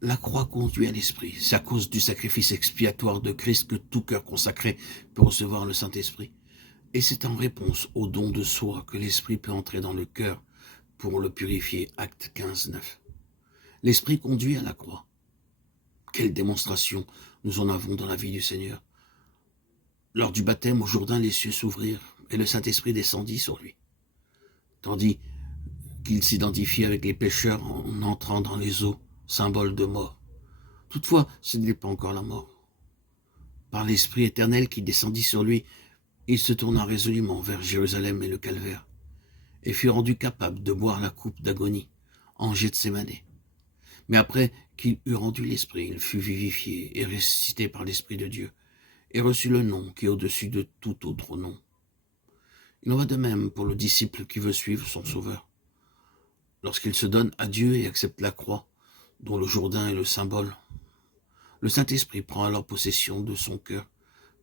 La croix conduit à l'Esprit. C'est à cause du sacrifice expiatoire de Christ que tout cœur consacré peut recevoir le Saint-Esprit. Et c'est en réponse au don de soi que l'Esprit peut entrer dans le cœur pour le purifier. Acte 15, 9. L'Esprit conduit à la croix. Quelle démonstration nous en avons dans la vie du Seigneur. Lors du baptême au Jourdain, les cieux s'ouvrirent et le Saint-Esprit descendit sur lui. Tandis qu'il s'identifie avec les pécheurs en entrant dans les eaux, symbole de mort. Toutefois, ce n'est pas encore la mort. Par l'Esprit éternel qui descendit sur lui, il se tourna résolument vers Jérusalem et le calvaire, et fut rendu capable de boire la coupe d'agonie en Gethsémane. Mais après qu'il eut rendu l'Esprit, il fut vivifié et ressuscité par l'Esprit de Dieu, et reçut le nom qui est au-dessus de tout autre nom. Il en va de même pour le disciple qui veut suivre son Sauveur. Lorsqu'il se donne à Dieu et accepte la croix, dont le Jourdain est le symbole, le Saint-Esprit prend alors possession de son cœur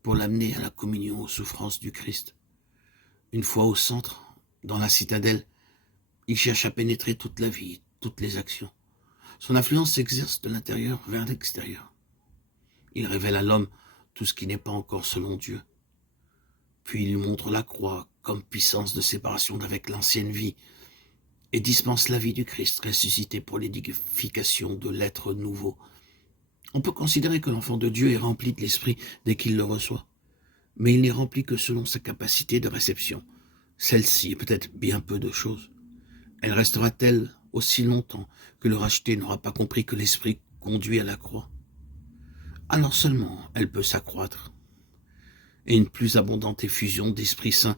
pour l'amener à la communion aux souffrances du Christ. Une fois au centre, dans la citadelle, il cherche à pénétrer toute la vie, toutes les actions. Son influence s'exerce de l'intérieur vers l'extérieur. Il révèle à l'homme tout ce qui n'est pas encore selon Dieu. Puis il lui montre la croix comme puissance de séparation d'avec l'ancienne vie et dispense la vie du Christ ressuscité pour l'édification de l'être nouveau. On peut considérer que l'enfant de Dieu est rempli de l'Esprit dès qu'il le reçoit, mais il n'est rempli que selon sa capacité de réception. Celle-ci est peut-être bien peu de choses. Elle restera telle aussi longtemps que le racheté n'aura pas compris que l'Esprit conduit à la croix. Alors seulement elle peut s'accroître, et une plus abondante effusion d'Esprit Saint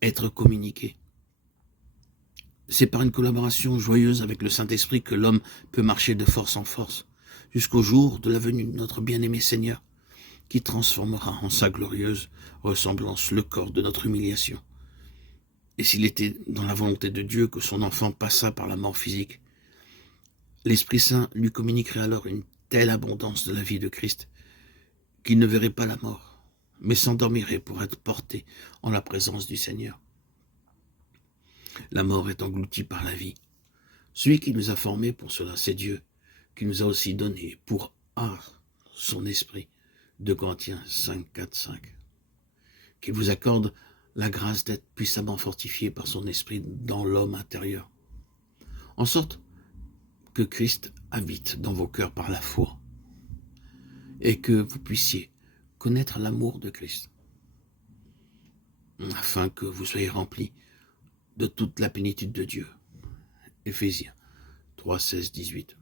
être communiquée. C'est par une collaboration joyeuse avec le Saint-Esprit que l'homme peut marcher de force en force, jusqu'au jour de la venue de notre bien-aimé Seigneur, qui transformera en sa glorieuse ressemblance le corps de notre humiliation. Et s'il était dans la volonté de Dieu que son enfant passât par la mort physique, l'Esprit Saint lui communiquerait alors une telle abondance de la vie de Christ qu'il ne verrait pas la mort, mais s'endormirait pour être porté en la présence du Seigneur. La mort est engloutie par la vie. Celui qui nous a formés pour cela, c'est Dieu, qui nous a aussi donné pour art son esprit. 2 Corinthiens 5, 4, 5. Qu'il vous accorde la grâce d'être puissamment fortifié par son esprit dans l'homme intérieur. En sorte que Christ habite dans vos cœurs par la foi. Et que vous puissiez connaître l'amour de Christ. Afin que vous soyez remplis de toute la plénitude de Dieu. Éphésiens 3, 16, 18.